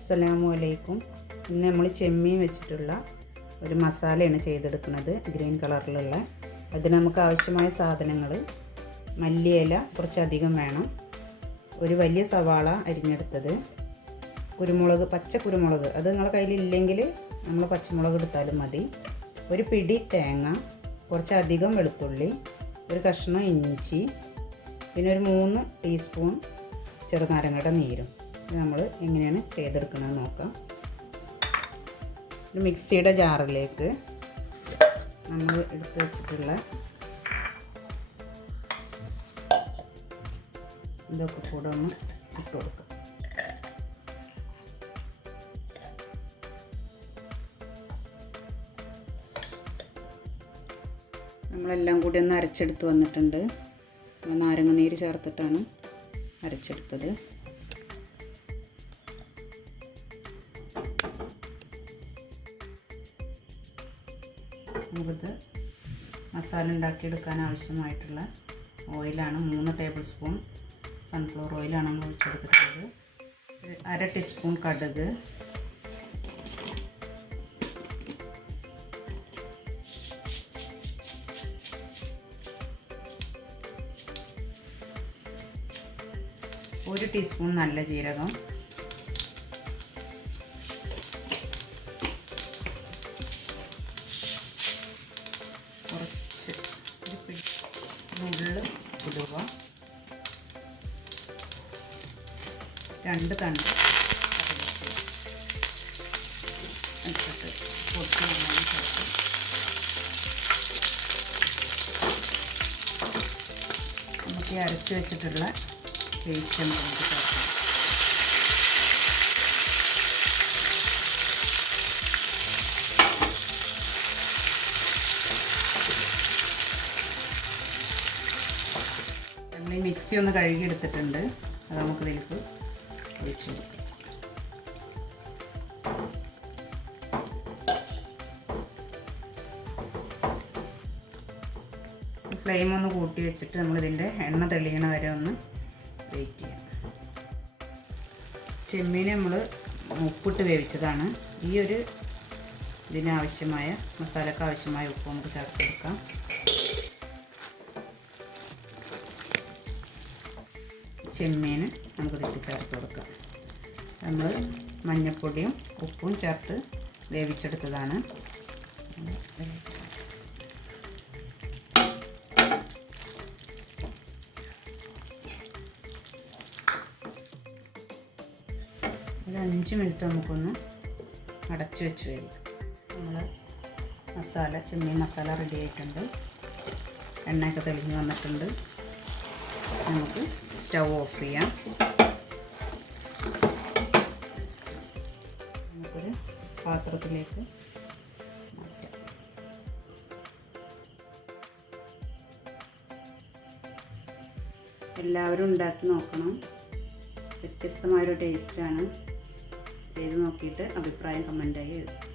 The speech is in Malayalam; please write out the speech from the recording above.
അസ്സലാമു അലൈക്കും. ഇന്ന് നമ്മൾ ചെമ്മീൻ വെച്ചിട്ടുള്ള ഒരു മസാലയാണ് ചെയ്തെടുക്കുന്നത്, ഗ്രീൻ കളറിലുള്ള. അതിന് നമുക്ക് ആവശ്യമായ സാധനങ്ങൾ: മല്ലിയില കുറച്ചധികം വേണം, ഒരു വലിയ സവാള അരിഞ്ഞെടുത്തത്, കുരുമുളക്, പച്ച കുരുമുളക്, അത് നിങ്ങളുടെ കയ്യിലില്ലെങ്കിൽ നമ്മൾ പച്ചമുളക് എടുത്താലും മതി, ഒരു പിടി തേങ്ങ, കുറച്ചധികം വെളുത്തുള്ളി, ഒരു കഷ്ണം ഇഞ്ചി, പിന്നെ ഒരു 3 ടീസ്പൂൺ ചെറുനാരങ്ങയുടെ നീരും. നമ്മൾ എങ്ങനെയാണ് ചെയ്തെടുക്കുന്നത് നോക്കാം. ഒരു മിക്സിയുടെ ജാറിലേക്ക് നമ്മൾ എടുത്ത് വെച്ചിട്ടുള്ള ഇതൊക്കെ കൂടെ ഒന്ന് ഇട്ട് കൊടുക്കാം. നമ്മളെല്ലാം കൂടി ഒന്ന് അരച്ചെടുത്ത് വന്നിട്ടുണ്ട്. നാരങ്ങ നീര് ചേർത്തിട്ടാണ് അരച്ചെടുത്തത്. നമുക്കിത് മസാല ഉണ്ടാക്കിയെടുക്കാൻ ആവശ്യമായിട്ടുള്ള ഓയിലാണ്. 3 ടേബിൾ സ്പൂൺ സൺഫ്ലവർ ഓയിലാണ് നമ്മൾ ഒഴിച്ചെടുത്തിട്ടുള്ളത്. 1/2 ടീസ്പൂൺ കടുക്, ഒരു ടീസ്പൂൺ നല്ല ജീരകം, കുറച്ച് നുള്ള് ഉലുവ, 2 തണ്ട് ഇട്ടിട്ട് പൊട്ടി നന്നായി ചേർത്ത് നമുക്ക് അരച്ച് വെച്ചിട്ടുള്ള പേസ്റ്റ് നമുക്ക് ചേർക്കാം. നമ്മൾ ഈ മിക്സി ഒന്ന് കഴുകി എടുത്തിട്ടുണ്ട്, അത് നമുക്ക് ഇതിലേക്ക് ഒഴിച്ച് കൊടുക്കാം. ഫ്ലെയിം ഒന്ന് കൂട്ടി വെച്ചിട്ട് നമ്മളിതിൻ്റെ എണ്ണ തെളിയണ വരെ ഒന്ന് വെയിറ്റ് ചെയ്യാം. ചെമ്മീന് നമ്മൾ ഉപ്പിട്ട് വേവിച്ചതാണ്. ഈ ഒരു ഇതിനാവശ്യമായ മസാലയ്ക്ക് ആവശ്യമായ ഉപ്പ് നമുക്ക് ചേർത്ത് കൊടുക്കാം. ചെമ്മീൻ നമുക്കിതിലേക്ക് ചേർത്ത് കൊടുക്കാം. നമ്മൾ മഞ്ഞൾപ്പൊടിയും ഉപ്പും ചേർത്ത് വേവിച്ചെടുത്തതാണ്. ഒരു 5 മിനിറ്റ് നമുക്കൊന്ന് അടച്ച് വെച്ച് വേവിക്കാം. നമ്മൾ ചെമ്മീൻ മസാല റെഡി ആയിട്ടുണ്ട്. എണ്ണയൊക്കെ തെളിഞ്ഞ് വന്നിട്ടുണ്ട്. നമുക്ക് സ്റ്റൗ ഓഫ് ചെയ്യാം. നമുക്കൊരു പാത്രത്തിലേക്ക് മാറ്റാം. എല്ലാവരും ഉണ്ടാക്കി നോക്കണം. വ്യത്യസ്തമായൊരു ടേസ്റ്റാണ്. ചെയ്ത് നോക്കിയിട്ട് അഭിപ്രായം കമൻ്റായി എഴുതും.